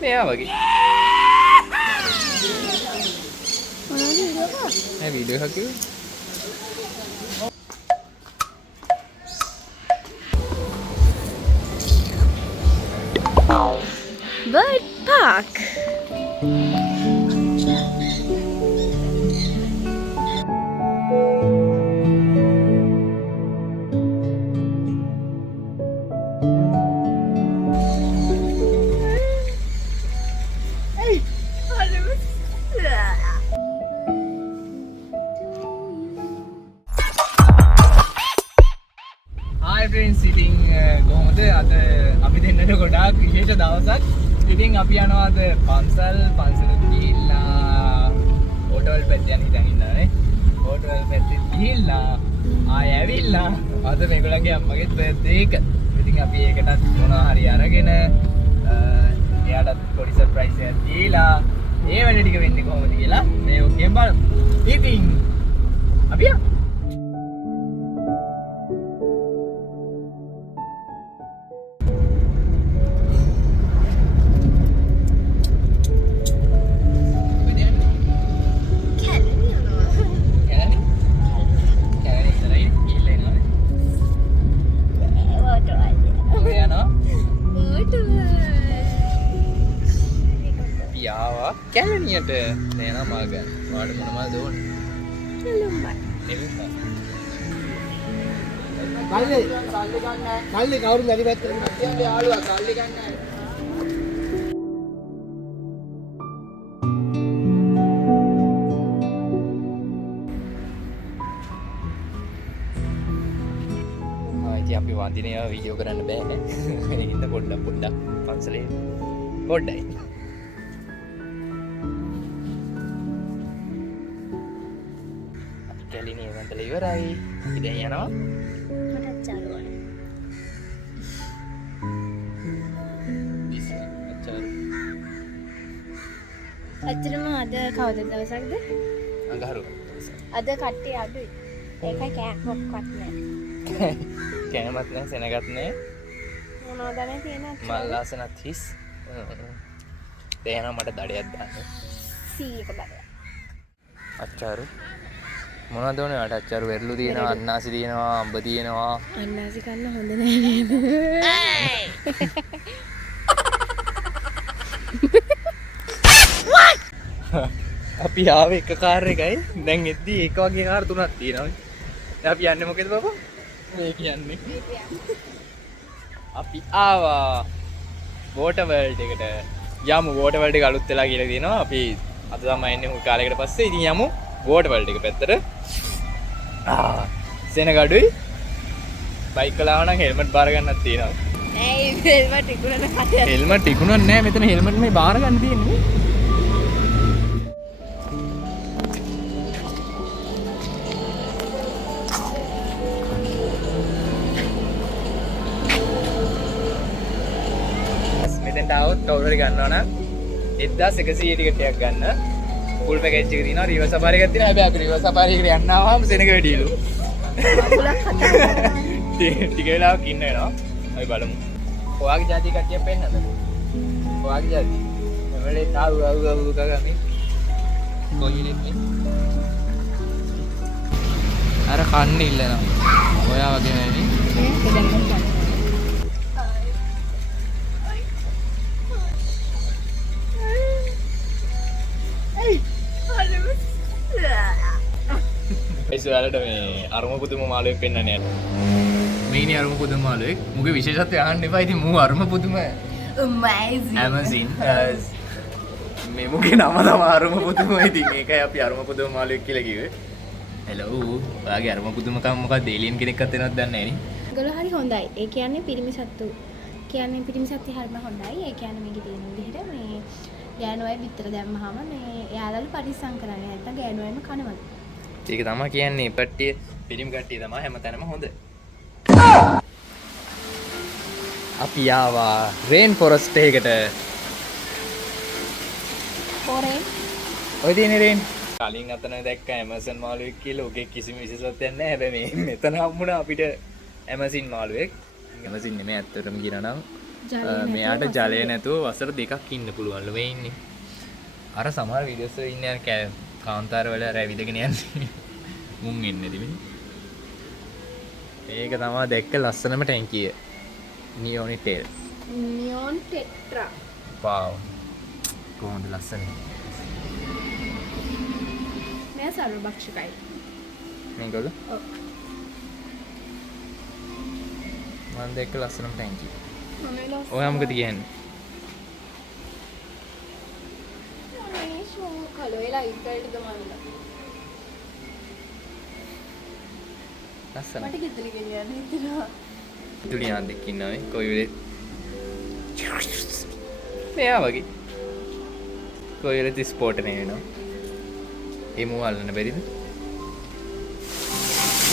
මෙයා වගේ. වීඩියෝ එකක් කිව්වේ. Bird Park. Hi friends, ඉතින් කොහොමද අද අපි දෙන්නට ගොඩාක් විශේෂ දවසක්. ඉතින් අපි යනවා අද පන්සල් ගිහිල්ලා හෝටල් පැත්තට යන්න හිතන් ඉන්නානේ. හෝටල් පැත්තට ගිහිල්ලා ආය ඇවිල්ලා අද මේගොල්ලන්ගේ අම්මගේ බර්ත්ඩේ එක. ඉතින් අපි ඒකටත් මොනවා හරි අරගෙන එයාටත් පොඩි සර්ප්‍රයිස් එකක් දීලා ඒ වැඩ ටික වෙන්නේ කොහොමද කියලා මේ ඔක්කොම බලමු. ඉතින් අපි යමු. කැලණියට නේන මාග වාඩ මොනවද ඕනේ නෙළුම්බයි. නෙළුම්බයි. කල්ලි කවුරු නැති පැත්තට යන්න යාළුවා කල්ලි ගන්න. ඉතින් අපි වන්දිනේ වීඩියෝ කරන්න බෑ. ඒකින්ද පොඩ්ඩක් පන්සලේ පොඩ්ඩයි. කැලිනේ වන්දල ඉවරයි. අපි දැන් යනවා. මටත් චාරුවන. අච්චරම අද කවද දවසක්ද? අඟහරු. අද කට්ටිය අඩුයි. ඒකයි කෑමක්වත් නැහැ. කෑමත් නැහැ, සෙනගත් නැහැ. මොනවද නැහැ තියෙන්නේ? මල් ආසනත් හිස්. දැන් මට දඩයක් දාන්න. සීයක බඩ. අච්චාරු. මොනවද ඕනේ? අට අච්චාරු වෙරළු තියෙනවා, අන්නාසි තියෙනවා, අඹ තියෙනවා. අන්නාසි කන්න හොඳ නැහැ නේද? අපි ආවේ එක කාර් එකයි. දැන් එද්දි එක වගේ කාර් තුනක් තියෙනවා. දැන් අපි යන්නේ මොකේද බබා? මේ කියන්නේ. අපි ආවා වෝටර් වර්ල්ඩ් එකට. යමු වෝටර් වර්ල්ඩ් එක අලුත් වෙලා කියලා තියෙනවා. අපි අද තමයි එන්නේ මුල් කාලයකට පස්සේ. ඉතින් යමු වෝටර් වර්ල්ඩ් එක පැත්තට. සෙනගඩුයි. බයික් වල ආවනම් හෙල්මට් බාර ගන්නත් තියෙනවා. ඇයි හෙල්මට් ඉක්ුණා නැහැ. හෙල්මට් ඉක්ුණා නැහැ. මෙතන හෙල්මට් මේ බාර ගන්න තියෙන්නේ. ටවුත් කවුරුහරි ගන්නවා නම් 1100 ටිකට් එකක් ගන්න. ෆුල් පැකේජ් එක තියෙනවා. රිවර්ස් සෆාරි එකක් තියෙනවා. හැබැයි අපි රිවර්ස් සෆාරි එකට යන්න ආවම සෙනග වැඩිලු. ටික වෙලාවක් ඉන්න වෙනවා. අපි බලමු. ඔයාගේ ජාති කට්ටියක් පෙන්නන්නද? ඔයාගේ ජාති. එවලේ තාරු අවු ගගමි. කොයිලෙක් මේ? අර කන්න ඉල්ලනවා. ඔයා වගේ නෙමෙයි. ඔයාලට මේ අරුම පුදුම මාළුවෙක් පෙන්වන්න යනවා. මේනි අරුම පුදුම මාළුවෙක්. මුගේ විශේෂත්වය අහන්න එපා. ඉතින් මූ අරුම පුදුම amazing. මේ මුගේ නම තමයි අරුම පුදුම. ඉතින් මේකයි අපි අරුම පුදුම මාළුවෙක් කියලා කිව්වේ. හෙලෝ. ඔයාගේ අරුම පුදුමකම මොකක්ද? එලියන් කෙනෙක්වත් වෙනවද දන්නේ නැහැ නේ. ඒගොල්ලෝ හරි හොඳයි. ඒ කියන්නේ පිරිමි සත්තු. කියන්නේ පිරිමි සත්තු හරිම හොඳයි. ඒ කියන්නේ මේකේ තියෙන විදිහට මේ ගෑනු අය පිටර දැම්මහම මේ එයාලලු පරිස්සම් කරන්නේ. නැත්නම් ගෑනු අයම කනවා. ඒක තමයි කියන්නේ පට්ටිය පිරිමි කට්ටිය තමයි හැමතැනම හොඳ. අපි ආවා රේන් ෆොරස්ට් එකකට. හොරෙන් ඔය තියෙන රේන්. කලින් අතන දැක්ක ඇමසන් මාළුවෙක් කියලා. ඔගේ කිසිම විශේෂත්වයක් නැහැ. හැබැයි මේ මෙතන හම්බුණා අපිට ඇමසින් මාළුවෙක්. ඇමසින් නෙමෙයි ඇත්තටම කියනවා නම් ජලය නැතුව මෙයාට වසර ජලය නැතුව වසර 2ක් ඉන්න පුළුවන්ලු මේ ඉන්නේ. අර සමහර වීඩියෝස් වල ඉන්නේ අර කාන්තාර වල රැවිදගෙන යන්නේ. මුන් එන්නේ දිමින්. මේක තමයි දැක්ක ලස්සනම ටැංකිය. නියෝනි ටේල්. නියෝන් ටෙට්‍රා. වව්. කොහොමද ලස්සන. මේ සර්වභක්ෂකයි. මේකද? ඔව්. මම දැක්ක ලස්සනම ටැංකිය. මොනේ ලස්සන. ඔයා මොකද කියන්නේ? මොනේ ෂෝ කලෝ ලයිට් වලට ගමන්ලා. ලස්සන. මට ගෙදර ගෙනියන්න හිතෙනවා. තුලියන් දෙක ඉන්නවා කොයි වෙලේ. මෙයා වගේ. කොයි වෙලේත් ස්පෝට් නේ වෙනවා. ඒ මූ අල්ලන්න බැරිද?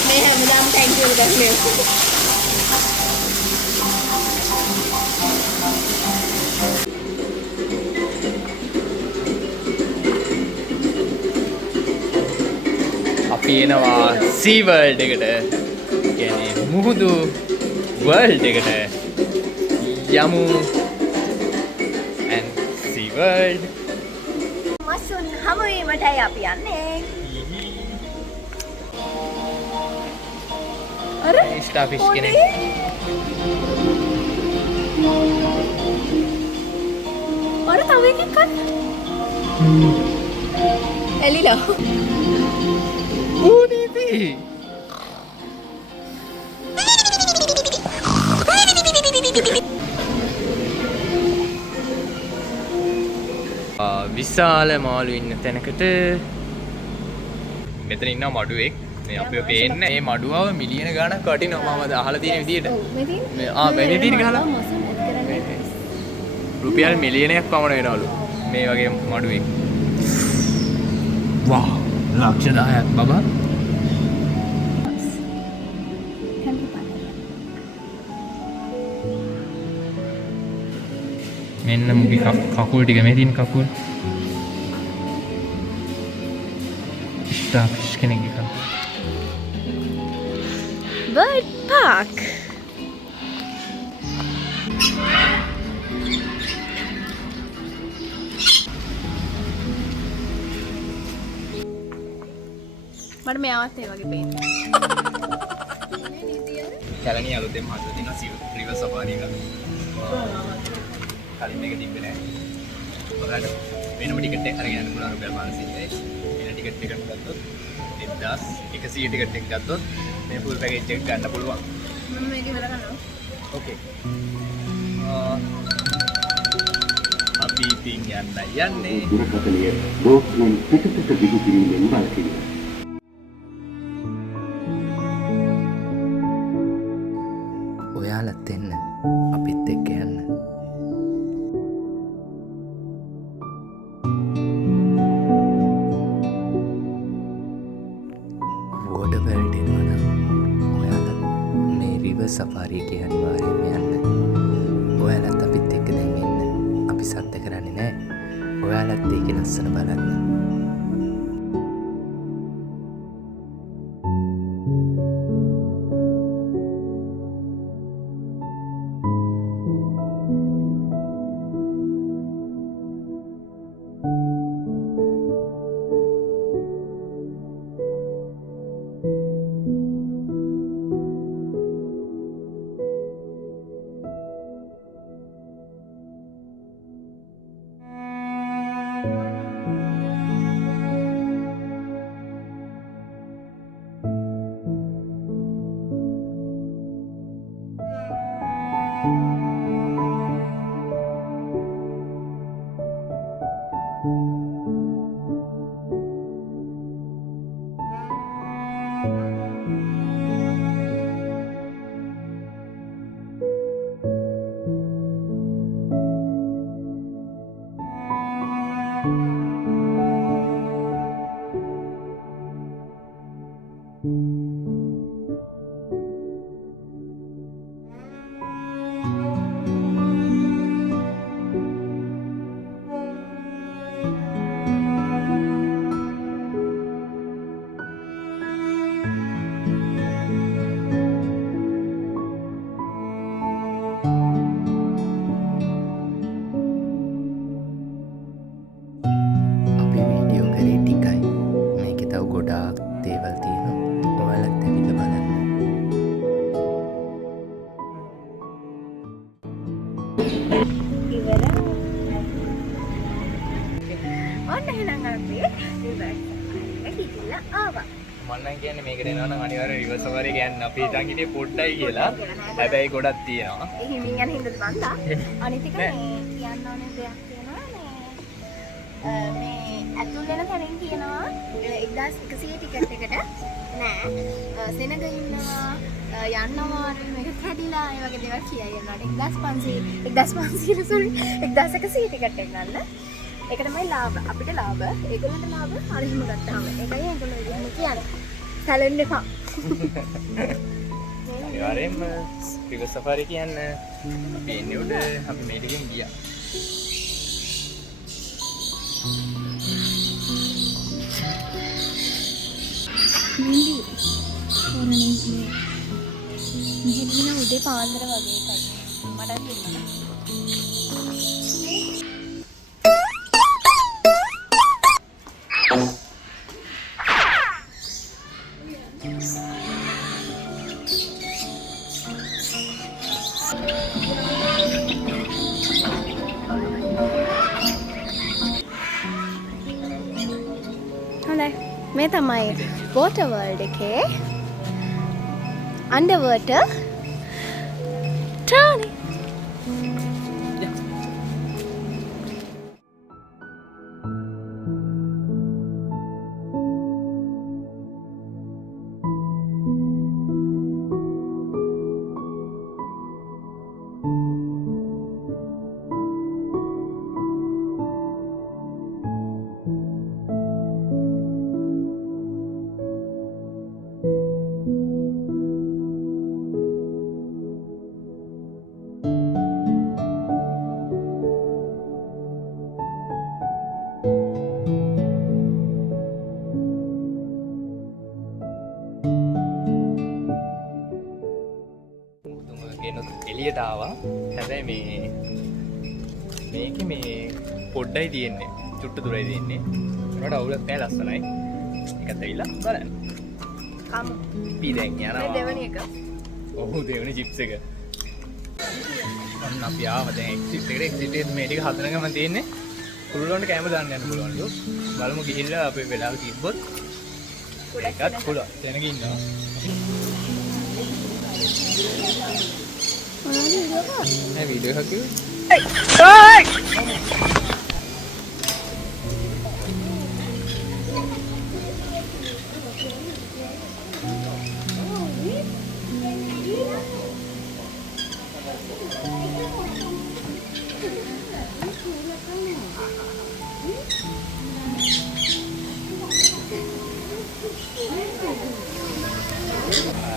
මේ හැමදාම thank you ගන්නේ. අපි එනවා සී වර්ල්ඩ් එකට. කියන්නේ මුහුදු වර්ල්ඩ් එකට. යමු. and sea world. මසුන් හමුවීමටයි අපි යන්නේ. අර ස්ටාෆිෂ් කෙනෙක්. අර තව එකක් අර. එලිලා. ඌනිපි. විශාල මාළු ඉන්න තැනකට මෙතන ඉන්න මඩුවෙක් මේ අපිව පේන්නේ මේ මඩුවව මිලියන ගණක් වටිනවා මම අහලා තියෙන විදිහට මෙතන තියෙන ගහලා රුපියල් මිලියනයක් පමණ වෙනවලු මේ වගේ මඩුවෙක් වා ලක්ෂ 10ක් බබා මෙන්න මුගේ කකුල් ටික මේ තියෙන කකුල් ස්ටාෆිෂ් කෙනෙක්ගේ කකුල් බර්ඩ් පාක්. මට මෙයාවත් ඒ වගේ පේනවා. කැලණිය අලුතෙන් හදලා තියෙනවා රිවර් සෆාරි එක. කලින් මේක තිබ්බේ නැහැ. ඔයාලට වෙනම ටිකට් එක අරගෙන යන්න පුළුවන් රුපියල් 500යි. වෙන ටිකට් එකක් ගත්තොත් 1100 ටිකට් එක ගත්තොත් මේ ෆුල් පැකේජ් එක ගන්න පුළුවන්. මම මේක ඉවර කරනවා. ඕකේ. අපි ඉතින් යන්නේ. දුරකථනය බෝක්ස්මන් පිටතට දිගු කිරීමෙන් වළකිනවා. ඔයාලත් එන්න අපිත් එක්ක යන්න. වෝඩ වර්ල්ඩ් එනවා නම් ඔයාලත් මේ රිවර් සෆාරි එකේ අනිවාර්යයෙන්ම යන්න. ඔයාලත් අපිත් එක්ක දැන් ඉන්න. අපි සද්ද කරන්නේ නැහැ. ඔයාලත් ඒකේ ලස්සන බලන්න. ඉවර. ඔන්න එහෙනම් අපි ඉවරයි. ආවා. මන්නම් කියන්නේ මේකට එනවා නම් අනිවාර්යෙන් රිවර්ස් සවාරිය කියන්නේ අපි හිතන් හිටියේ පොඩ්ඩයි කියලා. හැබැයි ගොඩක් තියෙනවා. ඒ හිමින් යන හින්දාද බන්දා. අනිත් එක මේ කියන්න ඕනේ දෙයක් තියෙනවා මේ ඇතුල් වෙන තැනින් කියනවා 1100 ටිකට් එකට නෑ සෙනග ඉන්නවා යන්නවා මේක කැඩිලා ඒ වගේ දේවල් කියයි යනවාට 1500 sorry 1100 ටිකට් එක ගන්න. ඒක තමයි ලාභ. අපිට ලාභ. ඒගොල්ලන්ට ලාභ අරහිම ගත්තාම. ඒකයි ඒගොල්ලෝ එහෙම කියන්නේ. සැලෙන්න එපා. අනිවාර්යෙන්ම රිවර්ස් සෆාරි කියන්නේ අපි එන්නේ උඩ අපි මේ ටිකෙන් ගියා. නිදි. කොරණේ. මෙහෙදින උදේ පාන්දර වගේ එකයි. මට හිතෙනවා. මේ තමයි වෝටර් වර්ල්ඩ් එකේ අන්ඩර්වෝටර් ට්‍රාලි. එළියට ආවා. හැබැයි මේකේ මේ පොඩ්ඩයි තියෙන්නේ. චුට්ටු දුරයි තියෙන්නේ. ඒකට අවුලක් නැහැ ලස්සනයි. ඒකත් ඇවිල්ලා බලන්න. කමු. අපි දැන් යනවා. මේ දෙවෙනි එක. ඔව් දෙවෙනි චිප්ස් එක. ඔන්න අපි ආවා දැන් එක්සිට් එකට. එක්සිට් එකේ මේ ටික හදනකම තියෙන්නේ. කුරුල්ලොන්ට කැම දාන්න යන්න පුළුවන්ලු. බලමු ගිහිල්ලා අපේ වෙලාව තිබ්බොත් ඒකත් පුළුවන්. දැනග ඉන්නවා. Hey, video එකක් කිව්වේ.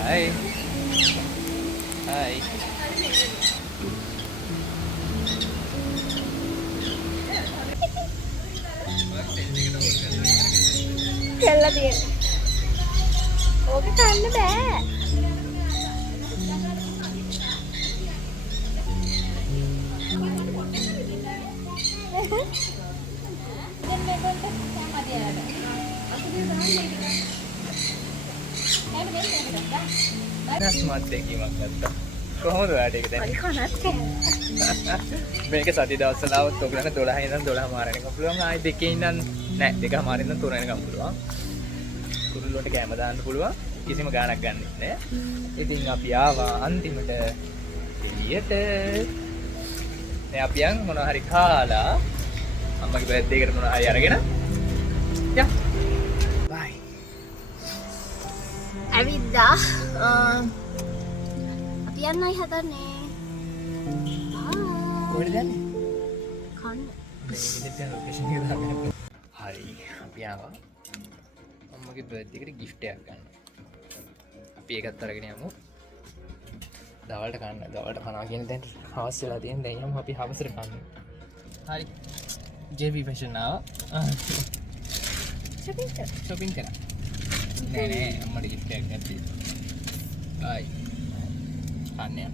Hai. Hai. කෙල්ල තියෙන්නේ. ඕක කන්න බෑ. ස්මාර්ට් දෙකීමක් ගත්තා. කොහොමද ඔයාලට ඒක දැනෙන්නේ? මේක සති දවස්වල આવත් ඔයගලන්ට 12 ඉඳන් 12 මාරණකම් පුළුවන්. ආයි දෙකේ ඉඳන් නෑ 2 මාරෙන් ඉඳන් 3 වෙනකම් පුළුවන්. කුරුල්ලොන්ට කැම දාන්න පුළුවන්. කිසිම ගාණක් ගන්නෙත් නෑ. ඉතින් අපි ආවා අන්තිමට එළියට. දැන් අපි යන් මොනවා හරි කාලා අම්මගේ බර්ත්ඩේ එකට මොනවා හරි අරගෙන යා. බයි. ඇවිද්දා. අපි යන්නයි හදන්නේ. කොහෙද යන්නේ? කන්න. ඉතින් ලොකේෂන් එක දාගන්න. හරි අපි ආවා. අම්මගේ බර්ත්ඩේ එකට gift එකක් ගන්න. අපි ඒකත් අරගෙන යමු. දවල්ට කන්න. දවල්ට කනවා කියන දැන් හවස් වෙලා තියෙන දැන් යමු අපි හවසට කන්න. හරි. JB fashion ආවා. shopping කරා. නෑ නෑ අම්මට gift එකක් ගත්තා. ආයි. කන්නේ.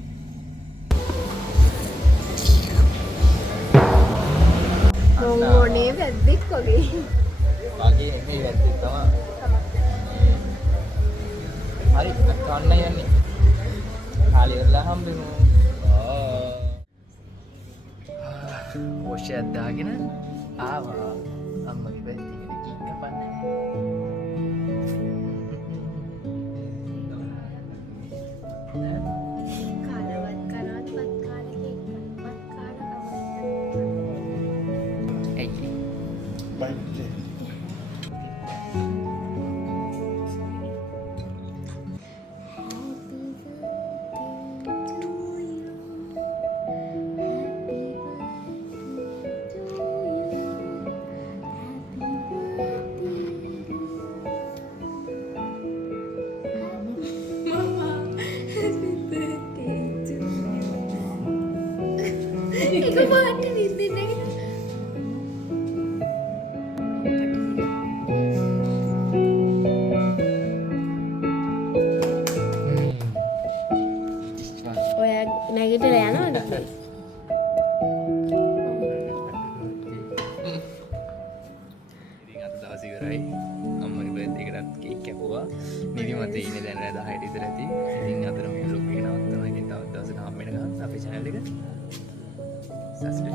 මොනේ වැද්දෙක් වගේ. වගේ මේ වැද්දෙක් තමයි. හරි කන්න යන්නේ. කාලේ ඉරලා හම්බෙමු. ඔෂයක් දාගෙන ආවා අම්මගේ පැත්තකට කීක කපන්න කාලවත් කරත් පත් කාලේ පත් කාල ඇයි එක පාට විදිහට ඔයා නැගිටලා යනවද? ඉතින් අද දවස් ඉවරයි අම්මගේ බර්ත්ඩේ එකටත් කේක් කැපුවා නිදිමත ඉන්නේ දැන් රෑ 10ට විතර ඇති ඉතින් අතන මේ vlog එක නවත්තනවා ඉතින් තවත් දවසක හම්බ වෙනකන් අපේ channel එක subscribe